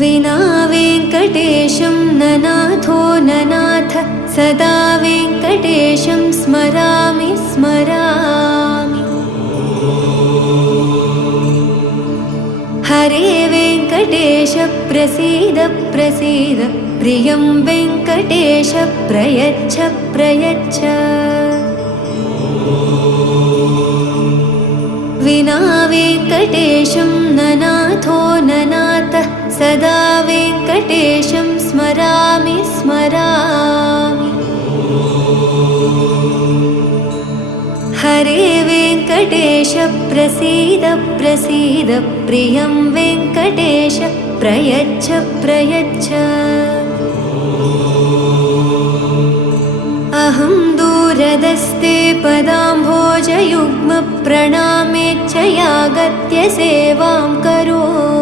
विना वेङ्कटेशं ननाथो ननाथ सदा वेङ्कटेशं स्मरामि स्मरामि। हरे वेङ्कटेश प्रसीद प्रसीद प्रियं वेङ्कटेश प्रयच्छ प्रयच्छ। विना वेङ्कटेशं ननाथो ननाथ सदा वेङ्कटेशं स्मरामि स्मरामि। हरे वेङ्कटेश प्रसीद प्रसीद प्रियं वेङ्कटेश प्रयच्छ प्रयच्छ। अहं दूरदस्ते पदाम्भोजयुग्म प्रणामेच्छयागत्य सेवां करोमि।